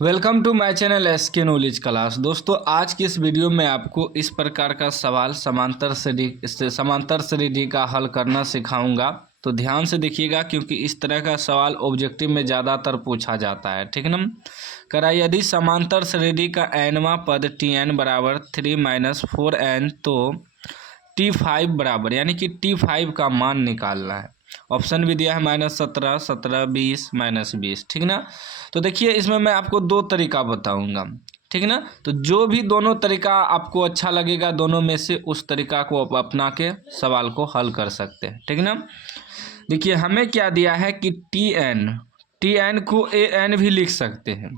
Welcome to my channel SK knowledge class. दोस्तों, आज की इस वीडियो में आपको इस प्रकार का सवाल समांतर श्रेणी का हल करना सिखाऊंगा। तो ध्यान से देखिएगा, क्योंकि इस तरह का सवाल ऑब्जेक्टिव में ज़्यादातर पूछा जाता है। ठीक ना। करा यदि समांतर श्रेणी का nवां पद Tn बराबर 3 - 4n तो T5 बराबर, यानी कि T5 का मान निकालना है। ऑप्शन भी दिया है -17, 17, 20, -20। ठीक ना। तो देखिए, इसमें मैं आपको दो तरीका बताऊंगा। ठीक ना। तो जो भी दोनों तरीका आपको अच्छा लगेगा, दोनों में से उस तरीका को आप अपना के सवाल को हल कर सकते हैं। ठीक ना। देखिए, हमें क्या दिया है कि टी एन को ए एन भी लिख सकते हैं।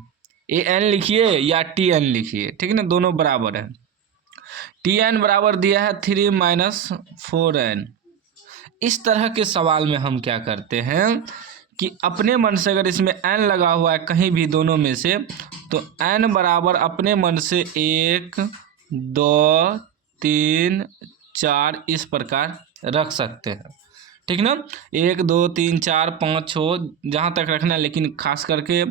ए एन लिखिए या टी एन लिखिए, ठीक है ना, दोनों बराबर है। टी एन बराबर दिया है 3 - 4n। इस तरह के सवाल में हम क्या करते हैं कि अपने मन से, अगर इसमें n लगा हुआ है कहीं भी दोनों में से, तो n बराबर अपने मन से 1, 2, 3, 4 इस प्रकार रख सकते हैं। ठीक ना। 1, 2, 3, 4, 5, 6 जहाँ तक रखना है, लेकिन खास करके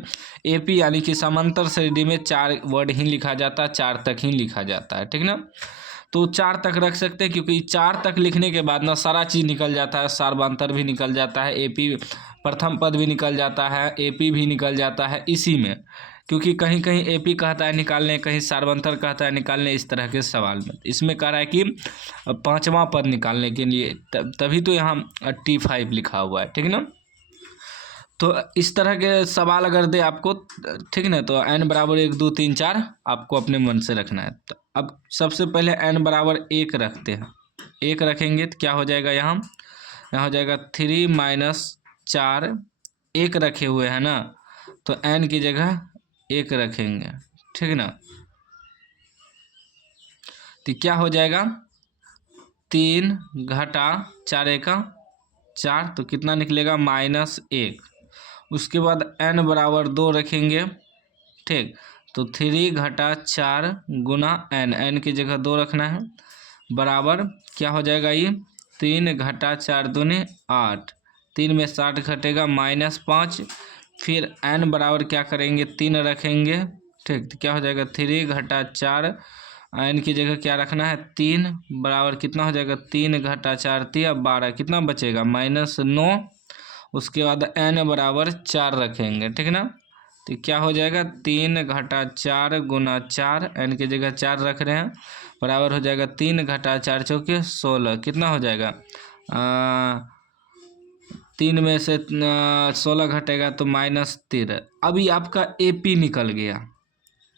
एपी यानी कि समांतर श्रेणी में 4 वर्ड ही लिखा जाता है, 4 तक ही लिखा जाता है। ठीक ना। तो 4 तक रख सकते हैं, क्योंकि 4 तक लिखने के बाद ना सारा चीज़ निकल जाता है। सार्वधातुक भी निकल जाता है, एपी प्रथम पद भी निकल जाता है, एपी भी निकल जाता है इसी में। क्योंकि कहीं कहीं एपी कहता है निकालने, कहीं सार्वधातुक कहता है निकालने, इस तरह के सवाल में। इसमें कह रहा है कि 5वां पद निकालने के लिए, तभी तो यहाँ T5 लिखा हुआ है। ठीक ना। तो इस तरह के सवाल अगर दे आपको, ठीक ना, तो n बराबर 1, 2, 3, 4 आपको अपने मन से रखना है। तो अब सबसे पहले n बराबर 1 रखते हैं। 1 रखेंगे तो क्या हो जाएगा, यहाँ हो जाएगा 3 - 4। 1 रखे हुए हैं ना, तो n की जगह 1 रखेंगे। ठीक ना। तो क्या हो जाएगा, 3 घटा 4 1 4, तो कितना निकलेगा -1। उसके बाद n बराबर 2 रखेंगे। ठीक। तो 3 घटा 4 गुना n की जगह 2 रखना है, बराबर क्या हो जाएगा, ये 3 घटा 4 दूनी 8। 3 में 60 घटेगा -5। फिर n बराबर क्या करेंगे, 3 रखेंगे। ठीक। तो क्या हो जाएगा, 3 घटा 4, n की जगह क्या रखना है, 3, बराबर कितना हो जाएगा, 3 घटा 4 3 12, कितना बचेगा -9। उसके बाद n बराबर 4 रखेंगे। ठीक ना। तो क्या हो जाएगा, 3 घटा 4 गुना 4, n की जगह 4 रख रहे हैं, बराबर हो जाएगा 3 घटा 4 चौके 16, कितना हो जाएगा, 3 में से 16 घटेगा तो -13। अभी आपका एपी निकल गया।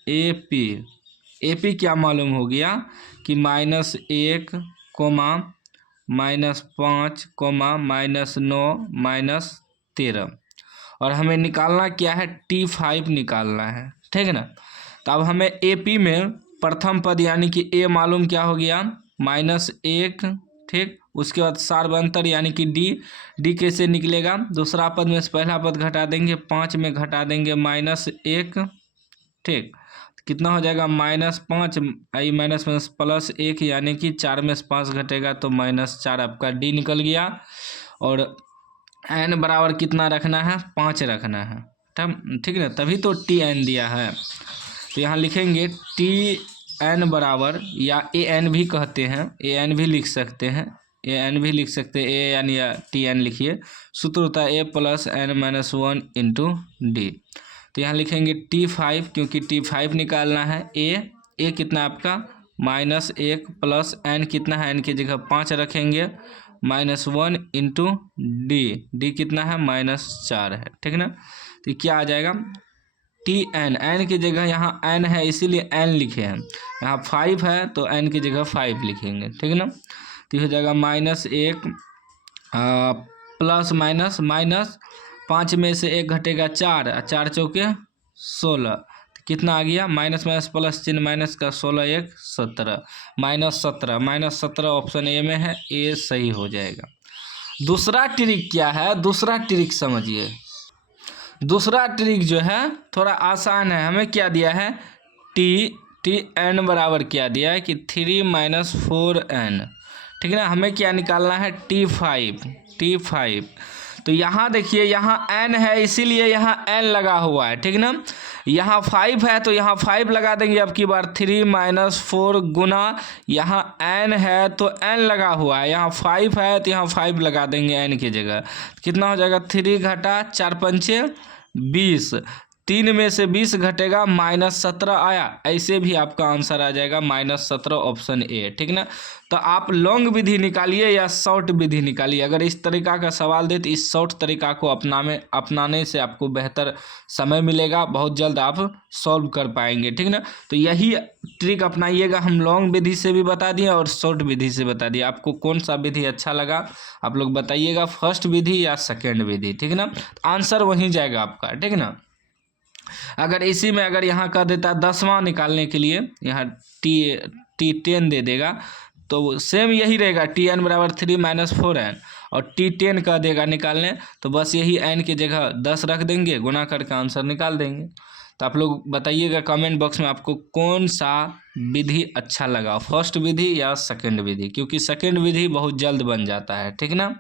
एपी क्या मालूम हो गया कि -1, -5, -9, -13। और हमें निकालना क्या है, T5 निकालना है। ठीक है ना। तो अब हमें एपी में प्रथम पद यानी कि ए मालूम क्या हो गया, -1। ठीक। उसके बाद सार्वधातुक यानी कि डी कैसे निकलेगा, दूसरा पद में से पहला पद घटा देंगे, 5 में घटा देंगे -1। ठीक। कितना हो जाएगा, -5, आई माइनस माइनस +1, यानी कि 4 में से 5 घटेगा तो -4 आपका डी निकल गया। और n बराबर कितना रखना है, 5 रखना है। ठीक है ना, तभी तो Tn दिया है। तो यहाँ लिखेंगे Tn बराबर, या an भी कहते हैं, an भी लिख सकते हैं, ए यानी या Tn लिखिए। सूत्र होता है a + n - 1 × d। तो यहाँ लिखेंगे T5, क्योंकि T5 निकालना है। ए कितना आपका -1 प्लस n कितना है, n की जगह 5 रखेंगे, -1 × डी कितना है, -4 है। ठीक ना। तो क्या आ जाएगा, Tn, n की जगह यहाँ n है इसीलिए n लिखे हैं, यहाँ 5 है तो n की जगह 5 लिखेंगे। ठीक ना। तो हो जाएगा -1 प्लस माइनस 5 में से 1 घटेगा 4, 4 चौके 16, तो कितना आ गया, माइनस माइनस प्लस चिन्ह माइनस का, 16 1 17, -17 ऑप्शन ए में है, ए सही हो जाएगा। दूसरा ट्रिक क्या है, दूसरा ट्रिक समझिए। दूसरा ट्रिक जो है थोड़ा आसान है। हमें क्या दिया है, Tn बराबर क्या दिया है कि 3 - 4n। ठीक है ना। हमें क्या निकालना है, T5। तो यहाँ देखिए, यहाँ n है इसीलिए यहाँ n लगा हुआ है। ठीक ना। यहाँ 5 है तो यहाँ 5 लगा देंगे। अब की बार 3 - 4 गुना यहाँ n है तो n लगा हुआ है, यहाँ 5 है तो यहाँ 5 लगा देंगे n की जगह। कितना हो जाएगा, 3 घटा 4 पंचे 20, 3 में से 20 घटेगा -17 आया। ऐसे भी आपका आंसर आ जाएगा -17, ऑप्शन ए। ठीक ना। तो आप लॉन्ग विधि निकालिए या शॉर्ट विधि निकालिए। अगर इस तरीका का सवाल दे तो इस शॉर्ट तरीका को अपनाने से आपको बेहतर समय मिलेगा, बहुत जल्द आप सॉल्व कर पाएंगे। ठीक ना। तो यही ट्रिक अपनाइएगा। हम लॉन्ग विधि से भी बता दिए और शॉर्ट विधि से बता दिए। आपको कौन सा विधि अच्छा लगा आप लोग बताइएगा, फर्स्ट विधि या सेकेंड विधि। ठीक ना। आंसर वहीं जाएगा आपका। ठीक ना। अगर इसी में अगर यहाँ कर देता 10वां निकालने के लिए, यहाँ T10 दे देगा तो सेम यही रहेगा, Tn = 3 - 4n, और T10 का देगा निकालने तो बस यही n की जगह 10 रख देंगे, गुना करके आंसर निकाल देंगे। तो आप लोग बताइएगा कमेंट बॉक्स में आपको कौन सा विधि अच्छा लगा, फर्स्ट विधि या सेकेंड विधि, क्योंकि सेकेंड विधि बहुत जल्द बन जाता है। ठीक ना।